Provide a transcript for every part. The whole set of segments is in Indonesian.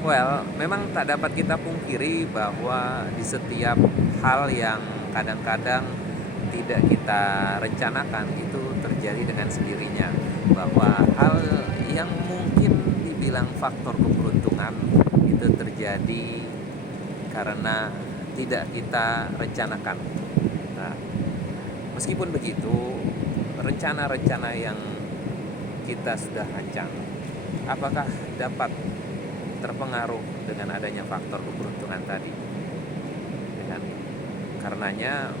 Well, memang tak dapat kita pungkiri bahwa di setiap hal yang kadang-kadang tidak kita rencanakan itu terjadi dengan sendirinya. Bahwa hal yang mungkin dibilang faktor keberuntungan itu terjadi karena tidak kita rencanakan. Nah, meskipun begitu, rencana-rencana yang kita sudah rancang, apakah dapat terpengaruh dengan adanya faktor keberuntungan tadi? Dengan karenanya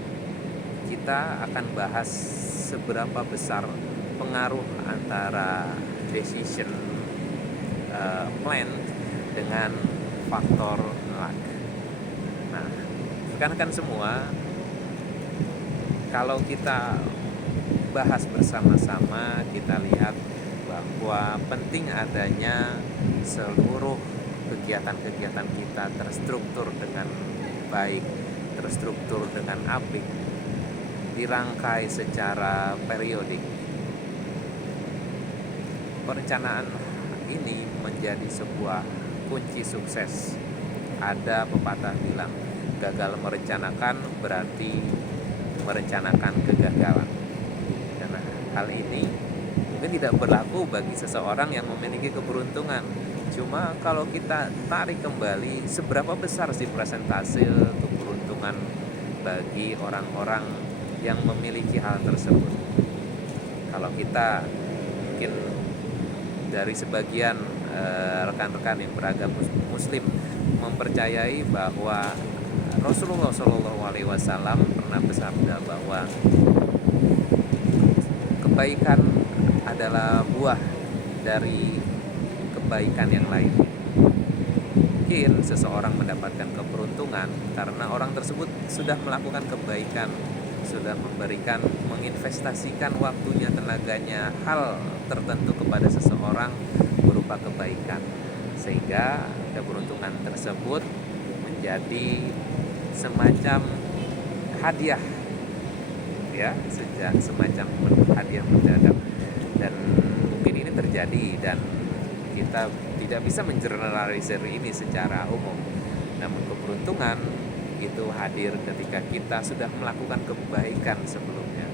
kita akan bahas seberapa besar pengaruh antara decision plan dengan faktor luck. Nah, rekan-rekan semua, kalau kita bahas bersama-sama, kita lihat bahwa penting adanya seluruh kegiatan-kegiatan kita terstruktur dengan baik, terstruktur dengan apik, dirangkai secara periodik. Perencanaan ini menjadi sebuah kunci sukses. Ada pepatah bilang, gagal merencanakan berarti merencanakan kegagalan. Karena hal ini mungkin tidak berlaku bagi seseorang yang memiliki keberuntungan. Cuma kalau kita tarik kembali, seberapa besar sih persentase keberuntungan bagi orang-orang yang memiliki hal tersebut? Kalau kita mungkin dari sebagian rekan-rekan yang beragama Muslim mempercayai bahwa Rasulullah SAW pernah bersabda bahwa kebaikan adalah buah dari kebaikan yang lain. Mungkin seseorang mendapatkan keberuntungan karena orang tersebut sudah melakukan kebaikan, sudah menginvestasikan waktunya, tenaganya, hal tertentu kepada seseorang berupa kebaikan, sehingga keberuntungan tersebut menjadi semacam hadiah, ya, semacam hadiah mendadak. Dan mungkin ini terjadi, dan kita tidak bisa mengeneralisir ini secara umum. Namun keberuntungan itu hadir ketika kita sudah melakukan kebaikan sebelumnya.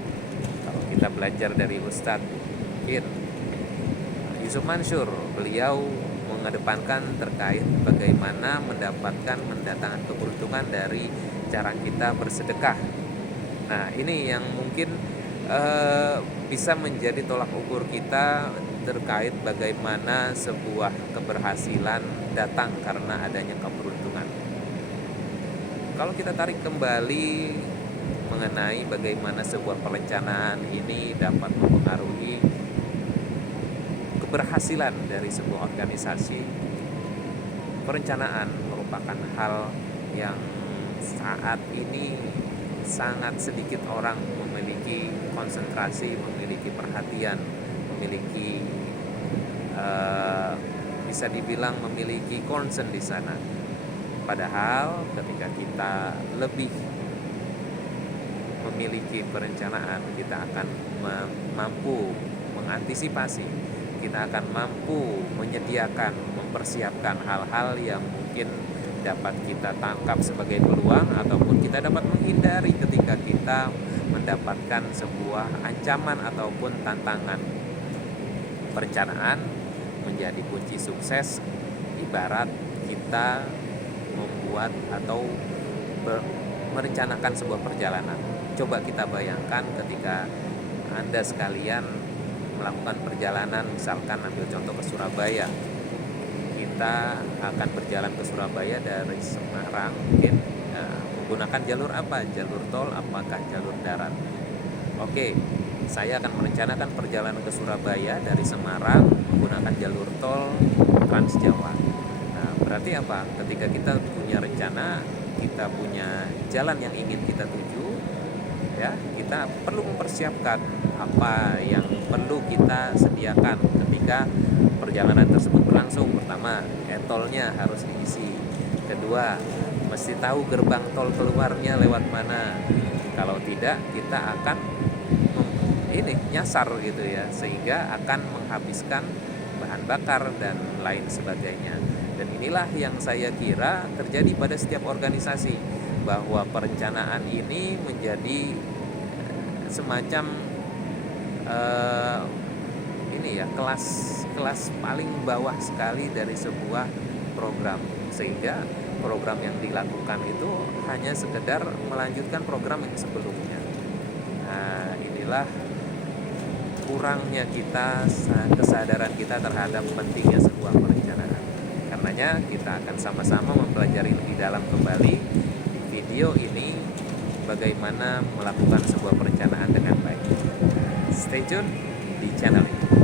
Kalau kita belajar dari Ustadz Yusuf Mansur, beliau mengedepankan terkait bagaimana mendatangkan keberuntungan dari cara kita bersedekah. Nah, ini yang mungkin bisa menjadi tolak ukur kita terkait bagaimana sebuah keberhasilan datang karena adanya keberuntungan. Kalau kita tarik kembali mengenai bagaimana sebuah perencanaan ini dapat mempengaruhi keberhasilan dari sebuah organisasi, perencanaan merupakan hal yang saat ini sangat sedikit orang memiliki konsentrasi, memiliki perhatian, memiliki bisa dibilang memiliki concern di sana. Padahal ketika kita lebih memiliki perencanaan, kita akan mampu mengantisipasi, kita akan mampu menyediakan, mempersiapkan hal-hal yang mungkin dapat kita tangkap sebagai peluang, ataupun kita dapat menghindari ketika kita mendapatkan sebuah ancaman ataupun tantangan. Perencanaan menjadi kunci sukses, ibarat kita membuat atau merencanakan sebuah perjalanan. Coba kita bayangkan ketika Anda sekalian melakukan perjalanan, misalkan ambil contoh ke Surabaya. Kita akan berjalan ke Surabaya dari Semarang, mungkin menggunakan jalur apa? Jalur tol, apakah jalur darat? Oke, saya akan merencanakan perjalanan ke Surabaya dari Semarang menggunakan jalur tol Trans Jawa. Nah, berarti apa? Ketika kita punya rencana, kita punya jalan yang ingin kita tuju, ya, kita perlu mempersiapkan apa yang perlu kita sediakan ketika perjalanan tersebut berlangsung. Pertama, tolnya harus diisi. Kedua, mesti tahu gerbang tol keluarnya lewat mana. Kalau tidak, kita akan nyasar sehingga akan menghabiskan bahan bakar dan lain sebagainya. Dan inilah yang saya kira terjadi pada setiap organisasi, bahwa perencanaan ini menjadi semacam ini ya, kelas paling bawah sekali dari sebuah program, sehingga program yang dilakukan itu hanya sekedar melanjutkan program yang sebelumnya. Nah, inilah kurangnya kita, kesadaran kita terhadap pentingnya sebuah perencanaan. Karenanya kita akan sama-sama mempelajari lebih dalam kembali video ini, bagaimana melakukan sebuah perencanaan dengan baik. Stay tune di channel ini.